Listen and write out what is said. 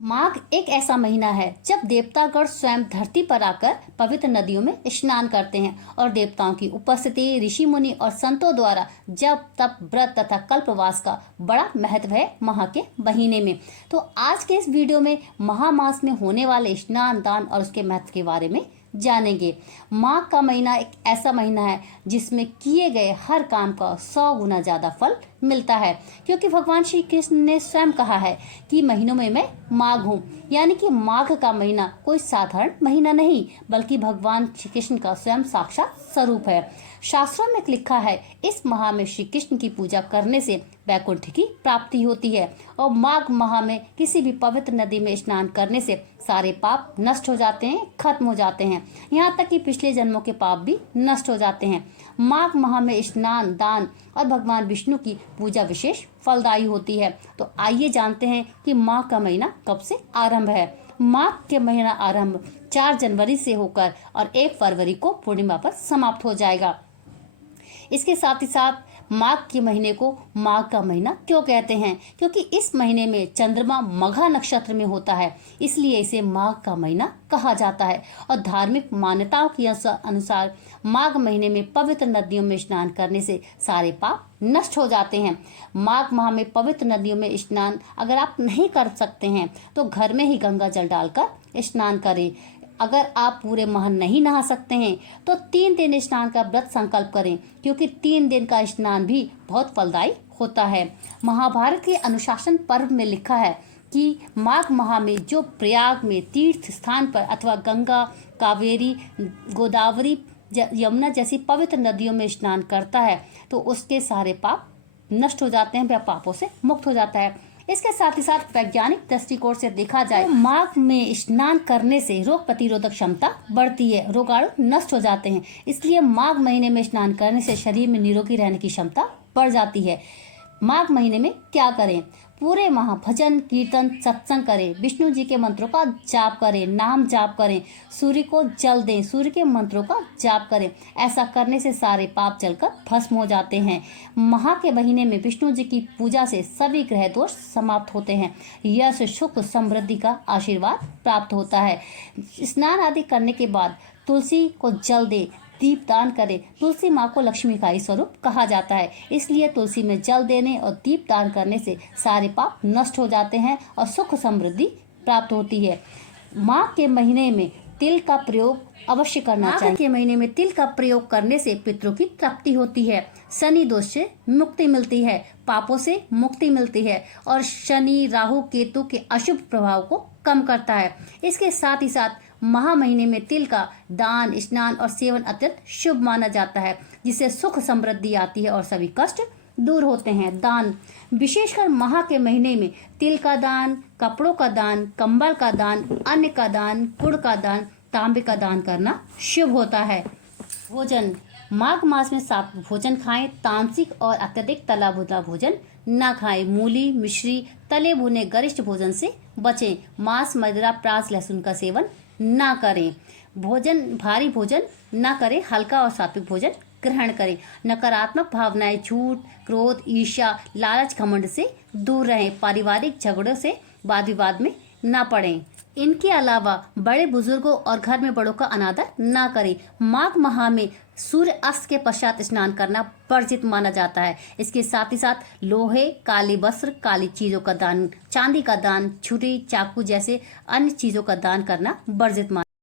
माघ एक ऐसा महीना है जब देवतागण स्वयं धरती पर आकर पवित्र नदियों में स्नान करते हैं और देवताओं की उपस्थिति, ऋषि मुनि और संतों द्वारा जप तप व्रत तथा कल्पवास का बड़ा महत्व है माह के महीने में। तो आज के इस वीडियो में महामास में होने वाले स्नान दान और उसके महत्व के बारे में जानेंगे। माघ का महीना एक ऐसा महीना है जिसमें किए गए हर काम का 100 गुना ज्यादा फल मिलता है, क्योंकि भगवान श्री कृष्ण ने स्वयं कहा है कि महीनों में मैं माघ हूँ। यानी कि माघ का महीना कोई साधारण महीना नहीं बल्कि भगवान श्री कृष्ण का स्वयं साक्षात स्वरूप है। शास्त्रों में लिखा है इस माह में श्री कृष्ण की पूजा करने से वैकुंठ की प्राप्ति होती है और माघ माह में किसी भी पवित्र नदी में स्नान करने से सारे पाप नष्ट हो जाते हैं, खत्म हो जाते हैं। यहाँ तक कि पिछले जन्मों के पाप भी नष्ट हो जाते हैं। माघ माह में स्नान दान और भगवान विष्णु की पूजा विशेष फलदायी होती है। तो आइए जानते हैं कि माघ का महीना कब से आरंभ है। माघ के महीना आरंभ 4 जनवरी से होकर और 1 फरवरी को पूर्णिमा पर समाप्त हो जाएगा। इसके साथ ही साथ माघ के महीने को माघ का महीना क्यों कहते हैं? क्योंकि इस महीने में चंद्रमा मघा नक्षत्र में होता है, इसलिए इसे माघ का महीना कहा जाता है। और धार्मिक मान्यताओं के अनुसार माघ महीने में पवित्र नदियों में स्नान करने से सारे पाप नष्ट हो जाते हैं। माघ माह में पवित्र नदियों में स्नान अगर आप नहीं कर सकते हैं तो घर में ही गंगा जल डालकर स्नान करें। अगर आप पूरे माह नहीं नहा सकते हैं तो 3 दिन स्नान का व्रत संकल्प करें, क्योंकि 3 दिन का स्नान भी बहुत फलदायी होता है। महाभारत के अनुशासन पर्व में लिखा है कि माघ माह में जो प्रयाग में तीर्थ स्थान पर अथवा गंगा, कावेरी, गोदावरी, यमुना जैसी पवित्र नदियों में स्नान करता है तो उसके सारे पाप नष्ट हो जाते हैं, वह पापों से मुक्त हो जाता है। इसके साथ ही साथ वैज्ञानिक दृष्टिकोण से देखा जाए तो माघ में स्नान करने से रोग प्रतिरोधक क्षमता बढ़ती है, रोगाणु नष्ट हो जाते हैं। इसलिए माघ महीने में स्नान करने से शरीर में निरोगी रहने की क्षमता बढ़ जाती है। माघ महीने में क्या करें? पूरे माह भजन कीर्तन सत्संग करें, विष्णु जी के मंत्रों का जाप करें, नाम जाप करें, सूर्य को जल दें, सूर्य के मंत्रों का जाप करें। ऐसा करने से सारे पाप जलकर भस्म हो जाते हैं। माह के महीने में विष्णु जी की पूजा से सभी ग्रह दोष समाप्त होते हैं। यश सुख समृद्धि का आशीर्वाद प्राप्त होता है। स्नान आदि करने के बाद तुलसी को जल दे, दीप दान करें। तुलसी माँ को लक्ष्मी का ही स्वरूप कहा जाता है, इसलिए तुलसी में जल देने और दीप दान करने से सारे पाप नष्ट हो जाते हैं और सुख समृद्धि प्राप्त होती है। माघ के महीने में तिल का प्रयोग अवश्य करना चाहिए। माघ के महीने में तिल का प्रयोग करने से पितरों की तृप्ति होती है, शनि दोष से मुक्ति मिलती है, पापों से मुक्ति मिलती है और शनि राहु केतु के अशुभ प्रभाव को कम करता है। इसके साथ ही साथ माह महीने में तिल का दान, स्नान और सेवन अत्यंत शुभ माना जाता है, जिससे सुख समृद्धि आती है और सभी कष्ट दूर होते हैं। दान विशेषकर माह के महीने में तिल का दान, कपड़ों का दान, कंबल का दान, अन्न का दान, गुड़ का दान, तांबे का दान करना शुभ होता है। भोजन माघ मास में सात्विक भोजन खाएं, तामसिक और अत्यधिक तला भुना भोजन न खाएं। मूली, मिश्री, तले भुने गरिष्ठ भोजन से बचें। मांस, मदिरा, प्याज, लहसुन का सेवन ना करें। भारी भोजन ना करें, हल्का और सात्विक भोजन ग्रहण करें। नकारात्मक भावनाएं, झूठ, क्रोध, ईर्ष्या, लालच, घमंड से दूर रहें। पारिवारिक झगड़ों से वाद विवाद में ना पड़ें। इनके अलावा बड़े बुजुर्गों और घर में बड़ों का अनादर ना करें। माघ माह में सूर्य अस्त के पश्चात स्नान करना वर्जित माना जाता है। इसके साथ ही साथ लोहे, काले वस्त्र, काली चीजों का दान, चांदी का दान, छुरी, चाकू जैसे अन्य चीजों का दान करना वर्जित माना